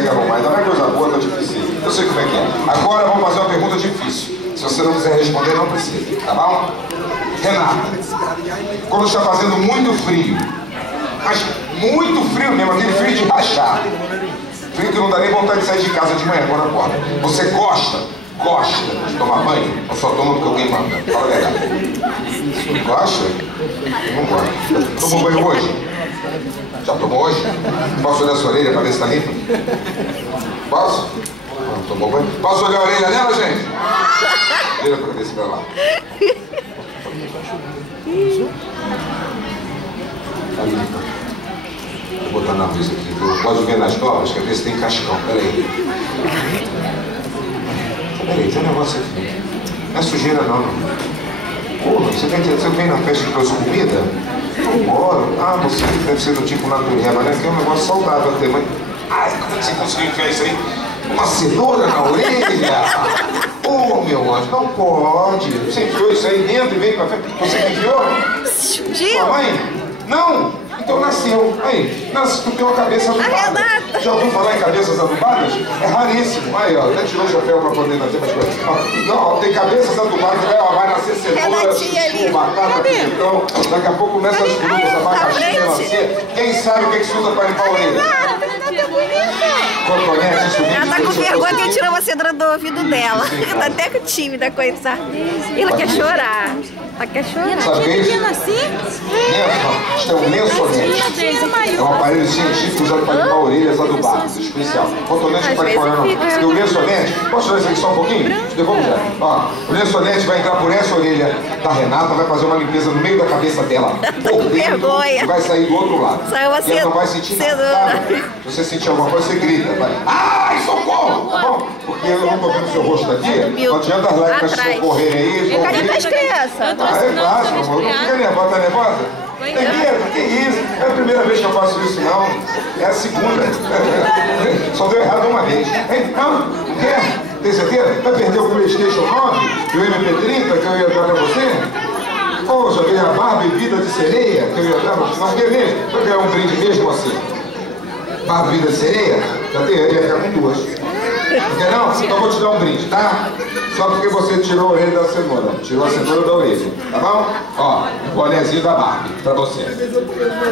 consegue arrumar. Ainda mais coisa boa, tá difícil. Eu sei como é que é. Agora vamos fazer uma pergunta difícil. Se você não quiser responder, não precisa, tá bom? Renata, quando está fazendo muito frio, mas muito frio mesmo, aquele frio de rachar, frio que não dá nem vontade de sair de casa de manhã quando acorda, você gosta de tomar banho? Ou só toma porque alguém manda? Fala a verdade. Gosta? Não gosta. Tomou banho hoje? Já tomou hoje? Posso olhar sua orelha para ver se está limpa? Posso? Não tomou banho? Posso olhar a orelha dela, gente? Vira para ver se vai lá. Tá limpa. Vou botar na luz aqui. Eu posso ver nas dobras, quer ver se tem cascão. Peraí. Peraí, tem um negócio aqui. Não é sujeira não. Porra, você vem na festa e trouxe comida? Vambora. Ah, você deve ser do tipo natureba, né? Que é um negócio saudável até, mas... Ai, como é que você conseguiu enfiar isso aí? Uma cenoura na orelha? Oh, meu anjo, não pode. Você enfiou isso aí dentro e veio pra festa. Você que enfiou? Sua mãe? Não! Então nasceu. Aí, tu tem uma cabeça adubada. Já ouviu falar em cabeças adubadas? É raríssimo. Aí, ó, até tirou o chapéu pra poder nascer mais coisas. Não, tem cabeças adubadas, vai nascer cenoura, chuchu, batata, pimentão. Daqui a pouco começa as frutas, abacaxi, melancia. Quem sabe o que se usa pra limpar a orelha? Ela tá com vergonha que ele tirou a cedra do ouvido dela. Tá até com tímida, coisa. Ela quer chorar. Ela quer chorar. Sabe o que é isso? Isto é um lençonete. É um aparelho científico usado para limpar orelhas adubadas, especial. Cotonete para limpar não. E o lençonete, posso tirar isso aqui só um pouquinho? Devolvo já. Ó, o lençonete vai entrar por essa orelha da Renata, vai fazer uma limpeza no meio da cabeça dela. Com vergonha. E vai sair do outro lado. Saiu a e ela não vai sentir nada. Se você sentir alguma coisa, você grita. Vai. Ai, socorro! Tá bom? Porque eu não tô vendo o seu rosto daqui. Não adianta as lágrimas socorrerem aí. Cadê as crianças? É fácil, amor. Não fica nervosa, tá nervosa? Tem medo? Que isso? Não é a primeira vez que eu faço isso, não. É a segunda. Só deu errado uma vez. Não, quer? Tem certeza? Vai perder o PlayStation 9 e o MP30 que eu ia dar pra você? Poxa, veio a barra bebida de sereia que eu ia dar pra você. Não quer mesmo? Vai ganhar um brinde mesmo assim. Barra bebida de sereia? Já tem, ele ia ficar com duas. Não quer não? Então eu vou te dar um brinde, tá? Só porque você tirou a orelha da cenoura. Tirou a cenoura da orelha. Tá bom? Ó, o bonézinho da Barbie pra você.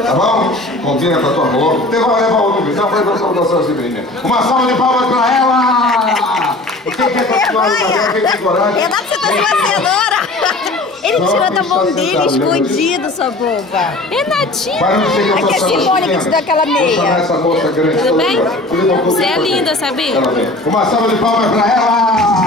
Tá bom? Combina com a tua roupa. Leva outro brinde. Não, vai dar saudação de brinde. Uma salva de palmas pra ela! Quem quer continuar? Quem tem coragem? Renato, você tá sem uma cenoura! Ele tirou da mão dele, escondido, sua boba. Renatinho! Aqui é simbólico isso daquela meia. Tudo bem? Você é linda, sabia? Uma salva de palmas pra ela!